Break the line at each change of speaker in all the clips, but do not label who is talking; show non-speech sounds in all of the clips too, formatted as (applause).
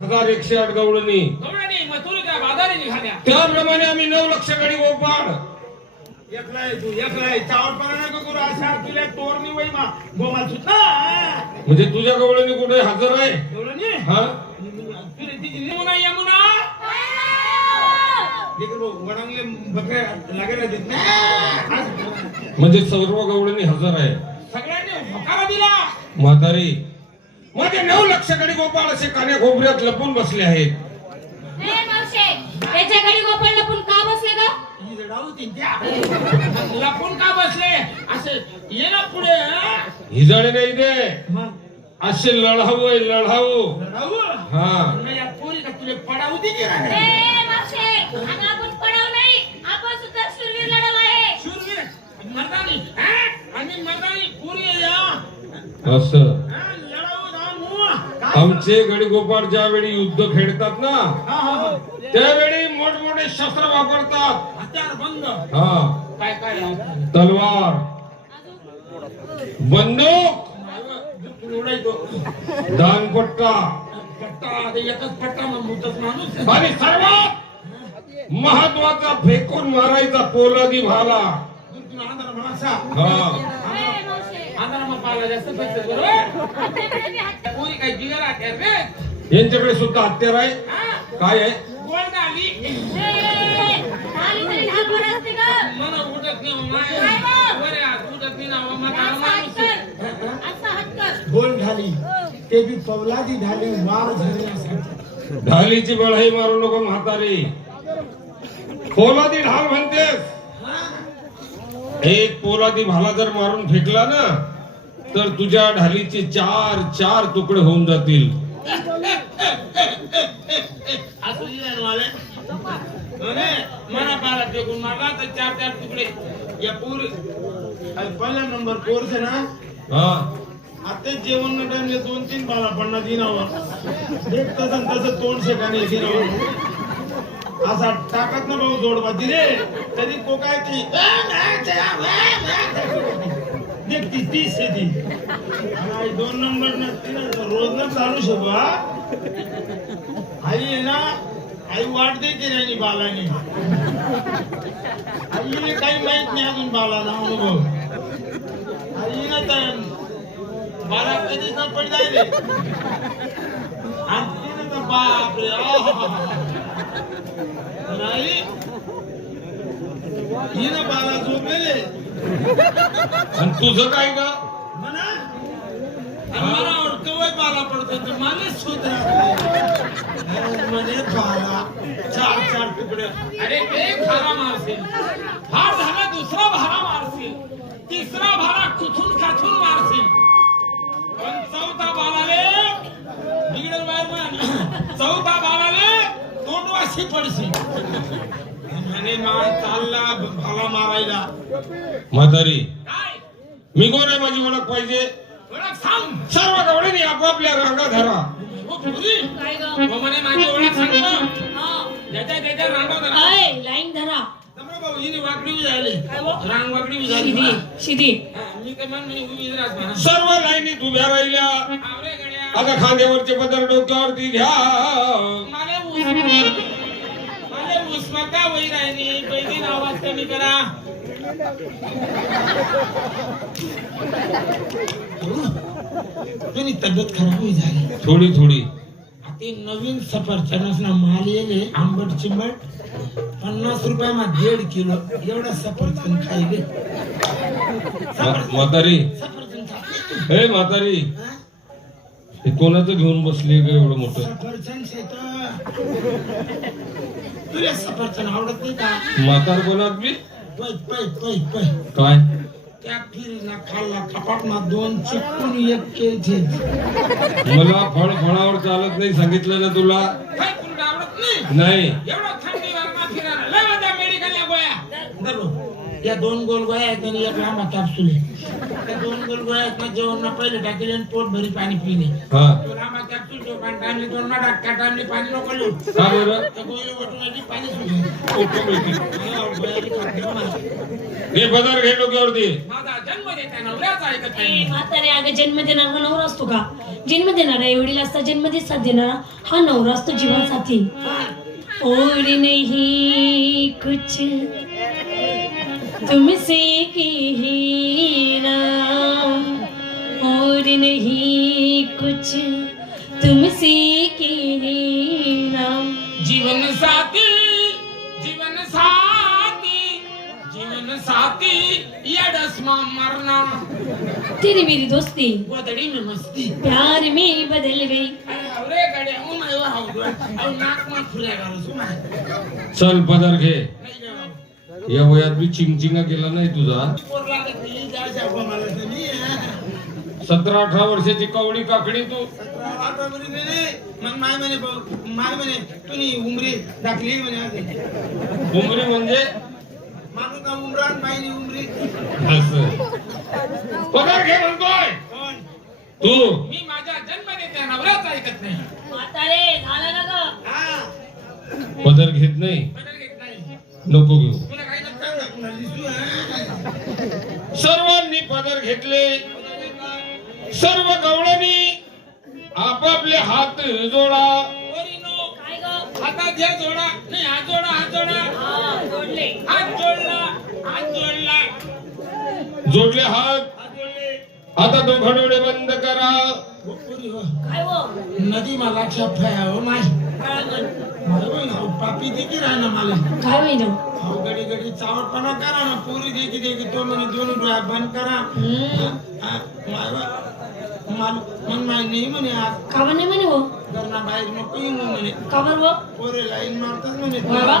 हजार एकशे आठ गवळणी.
गवळणी मथुरी त्या बाजारी निघाल्या.
त्याप्रमाणे आम्ही नऊ लक्ष गडी गोपाळ
एकला आहे तू एकला आहे चावट पणा नको करू अशा तुला तोरणी वय मा गोमाल सुद्धा.
म्हणजे तुझ्या गवळणी कुठे हजर आहे?
एवढं नाही
हा
तुला तिची
यमुना यमुना!
वडांगले बकऱ्या लागायला देत नाही
म्हणजे सर्व गवळणी हजर आहे.
सगळ्यांनी होकारा दिला.
म्हातारी माझे नऊ लक्ष गडी गोपाळ असे कान्या खोबऱ्यात लपून बसले आहेत.
ए मावशे त्याच्या घरी गोपाळ लपून का बसले ग?
ती
लपून का बसले? असे ये ना पुढे हा?
हिजडे नाही दे.
मग?
असे लढाऊ आहे लढाऊ. हा.
पोरी का तुला पडाऊ दे की
ए
नाही?
आपण पडाव नाही. आपण सुद्धा शूरवीर लढव आहे.
शूरवीर मर्दानी हा? आणि मर्दानी पुरी या
असं? आमचे गडी गोपाळ ज्यावेळी युद्ध खेळतात ना
हा, हा, हा.
त्यावेळी मोठमोठे शस्त्र वापरतात. हा.
काय काय
तलवार. बंदूक. दानपट्टा. आणि सर्वात महत्त्वाचा फेकून मारायचा पोलादी भाला. हा.
पाला जास्त पैसे बरोबर जिगर हत्यार रे?
यांच्याकडे सुद्धा हत्यार आहे.
हा?
काय आहे?
आली? उठत नाही हो? बरे उठत नाही ना हो, माणूस
बोल ढाली. ते बी पवलादी ढाली वार झाली.
ढालीची बळाई मारू नको म्हातारी. पोलादी ढाल म्हणतेस. एक पोलादी भाला जर मारून फेकला ना तर तुझ्या ढालीचे चार चार तुकडे होऊन जातील.
असं मला. म्हणे, मना पाला फेकून मारला तर चार चार तुकडे या पुरी
पहिला नंबर कोर्स आहे ना
हा.
आता जेवण न टाइमले दोन तीन बाला पडणार दिनावर एक तसं तसं तोंड शेकाने दिनावर असा टाकत ना भाऊ जोडबा दिले तरी को काय तीस आहे ती आणि आई दोन नंबर नसती ना तर रोज ना चालू शकू हा आई आहे ना आई वाट देते नाही बालाने आईने काही माहीत नाही अजून बालाला अनुभव आईनं तर मला कधीच ना पड जायले आणि तिने तर बापरे आहाहाहा. नाही हिनं बाला झोपेले
आणि तुझं काय ग?
मला कवय पाला पडतो तर मला शोध
बाला म्हणजे चार चार तुकडे.
अरे एक भारा मारशील. हा झाला दुसरा भारा मारशील. तिसरा भारा कुथून खाथून मारशील? पण चौथा बालाले बिघडल बाहेर चौथा बालाले तोंडवाशी पडशील.
म्हातारी
काय?
मी कोण आहे माझी ओळख पाहिजे?
ओळख सांग.
सर्व गवळीने आपापल्या रांगा धरा.
हो, हो माझी ओळख सांग
हा. लाईन धरा. हो?
सर्व लाईनीत उभ्या राहिल्या. आता खांद्यावरचे पदर डोक्यावरती घ्या.
वही राहिली पहिली आवाज कमी करा. तुझी तब्येत खराब होई झाली
थोडी थोडी.
ते नवीन सफरचंद ना माल येले आंबट चिंबट पन्नास रुपया मा दीड किलो. एवढा सफरचंद खायले.
म्हातारी.
सफरचंद.
हे म्हातारी.
हा?
कोणाचं घेऊन बसली ग एवढं मोठं?
सफरचंद शेत. तुला सफरचंद आवडत नाही का?
म्हातार कोणात बी
पै पै पै पै
काय?
त्या फिरीला खाल्ला मा दोन चिपकून एक केळचे
मला फळ फळावर चालत नाही सांगितलं ना तुला.
काय तुला आवडत नाही?
नाही.
एवढं थंडी वारणा फिरायला लय मजा मेडिकल गोया? धरो या दोन गोल गोळ्या आहेत आणि एक लांबा कॅप्सूल आहे दोन गोल जेवण पहिले टाकले आणि पोट भरी पाणी पिणे.
हा.
पाणी टाइमले दोन ना टाका टाइमले पाणी नको लिहू.
का बरं?
त्या गोळी वटून पाणी सुटले
हे पदार घे डोक्यावरती.
माझा जन्म देता नवऱ्याचा ऐकत
ए,
नाही
म्हातारे अगं जन्म देणार नवरा असतो का?
जन्म देणारा आई वडील असता जन्म देत साथ देणारा हा नवरा असतो जीवन साथी और नहीं कुछ. तुमसे कहना और नहीं कुछ। तुमसे कहना
जीवन साथी जीवन साथी जीवन साथी यडस्मा मरना।
तेरी मेरी दोस्ती।
गोदडी में मस्ती।
प्यार में बदल गई।
अरे अवरे गडे ओ माय वा हाउ दो औ नाक मा फुल्या गालो सुमाय
चल पदर घे
नाही गे बाबा.
या वयात मी चिंगचिंगा केला नाही तुझा. सतरा अठरा वर्षाची कवडी काकडी तू.
मग माय म्हणे माय म्हणे तुम्ही उमरी दाखली म्हणे
उमरी म्हणजे?
माणूस का उमरान मायनी उमरी
असं. पगार घे म्हणतोय.
कोण
तू.
मी माझ्या जन्मनेत्या नवऱ्याचं ऐकत नाही.
म्हातारे झालं ना ग.
हा.
पदर घेत नाही.
बदल घेत नाही.
नको घेऊ. सर्वांनी पदर घेतले. सर्व गवळणी आपापले हात जोडा.
पोरीनो,
काय
हातात घ्या जोडा. नाही हात जोडा हात जोडा.
जोडले
हात जोडला हात जोडला.
जोडले हात.
हात जोडले.
आता दोघं डोळे बंद करा.
नदी मला छापाया हो माय.
पापी देखी की मला
काय होईना
हाव गडी गडी चावटपणा करा ना पोरी देखी की तो म्हणे दोन बंद करा हा, माय बा. माल मन माय नाही म्हणे आज
कामा नाही म्हणे हो
घरना बाहेर नको येऊ म्हणे
का बरं हो?
पोरे लाईन मारतात म्हणे
बाबा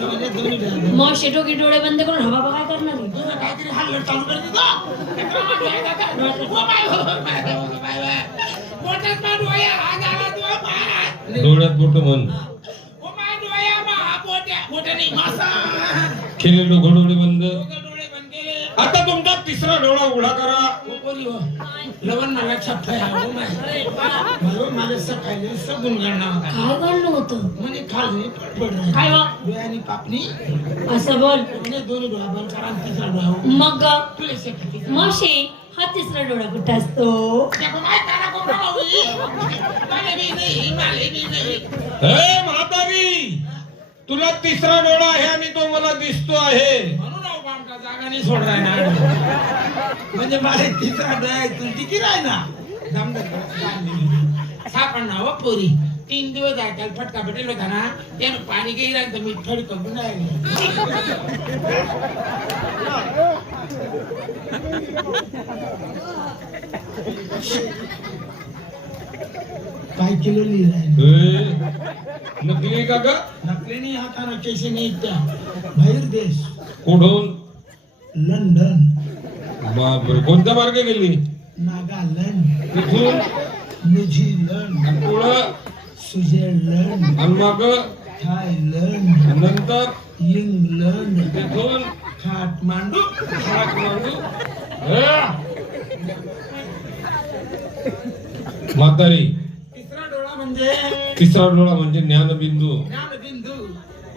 म्हणे दोन्ही डोळे.
मग शेटोकी डोळे बंद करून हवा काय करणार आहे?
तुझं काहीतरी चालू
हा पोट्या नाही मासा
केले दोघं डोळे बंद.
दोघं डोळे बंद केले
आता तुमचा तिसरा डोळा उघडा करा.
ओ पोरी लवण मला छापाया माय
अरे बाळा
मला मला सकाळी सगून घालणार होता
काय काढलं होतं?
म्हणे खाली पडपड
काय?
डोळ्यानी पापणी.
असं बोल.
म्हणे दोन्ही डोळा बंद करा आणि तिसरा डोळा उघडा.
मग? ग,
तुला शेकायची.
मावशी हा तिसरा डोळा कुठं असतो?
देखो माय तारा
म्हातारी तुला तिसरा डोळा आहे आणि तो मला दिसतो आहे.
म्हणून अहो आमका जागा नाही सोडलाय ना
म्हणजे माझे तिसरा डोळा आहे, तुला तिकी ना सापड
सापडना पोरी. तीन दिवस आहे त्याला फटका भेटेल होता ना. त्यानं पाणी काही राहिलं मी मी करून राहिले
काय किलो लिहिलाय?
नकली का ग?
नकलीने हाताने केसे नाही त्या बाहेर देश.
कुठून?
लंडन.
बापरे कोणत्या मार्गे गेली?
नागालँड.
तिथून
न्यूझीलंड.
आणि पुढं?
स्वित्झर्लंड.
आणि मग?
थायलंड.
नंतर?
इंग्लंड.
तिथून
काठमांडू.
काठमांडू. म्हातारी.
म्हणजे?
तिसरा डोळा म्हणजे ज्ञानबिंदू.
ज्ञानबिंदू.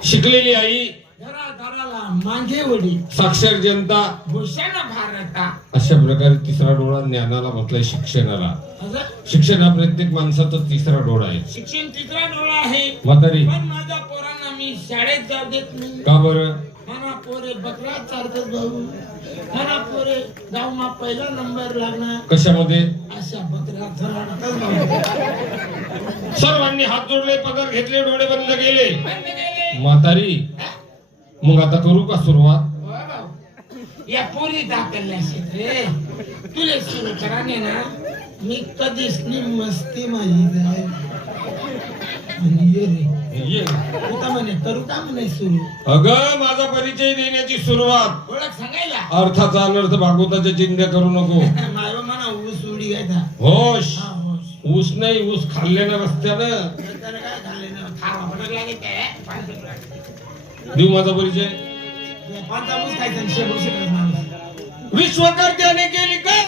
शिकलेली आई
घरादाराला मागे वडी
साक्षर जनता.
भूषण भारता.
अशा प्रकारे तिसरा डोळा ज्ञानाला म्हटलंय शिक्षणाला. शिक्षण हा प्रत्येक माणसाचा तिसरा डोळा आहे.
शिक्षण तिसरा डोळा आहे.
म्हातारी.
पण माझ्या पोरांना मी शाळेत जाऊ देत नाही.
का बरं?
पोरे बकरा चालतात भाऊ. म्हणा पोरे गाव मा पहिला नंबर लागणार.
कशामध्ये?
अशा भाऊ
सर्वांनी हात जोडले पदर घेतले डोळे बंद केले. म्हातारी मग आता करू का सुरुवात.
या पोरी दाखल रे.
तुले सुरू करा ने ना. मी कधीच नाही मस्ती माझी जाय आणि ये रे.
ये.
आता म्हणे करू का म्हणे सुरू.
अगं माझा परिचय देण्याची सुरुवात.
ओळख सांगायला.
अर्थाचा अनर्थ भागवताच्या चिंध्या करू नको. (laughs)
म्हणा ऊस उडी घ्यायचा
होश.
हा होश.
ऊस नाही ऊस खाल्ल्यानं रस्त्यानं.
त्याला काय झाले ना
खावा लागेल.
देऊ माझा परिचय.
पाच ऊस खायचा? आणि शेबूट शिकत माणूस.
विश्वकर्त्याने केली काय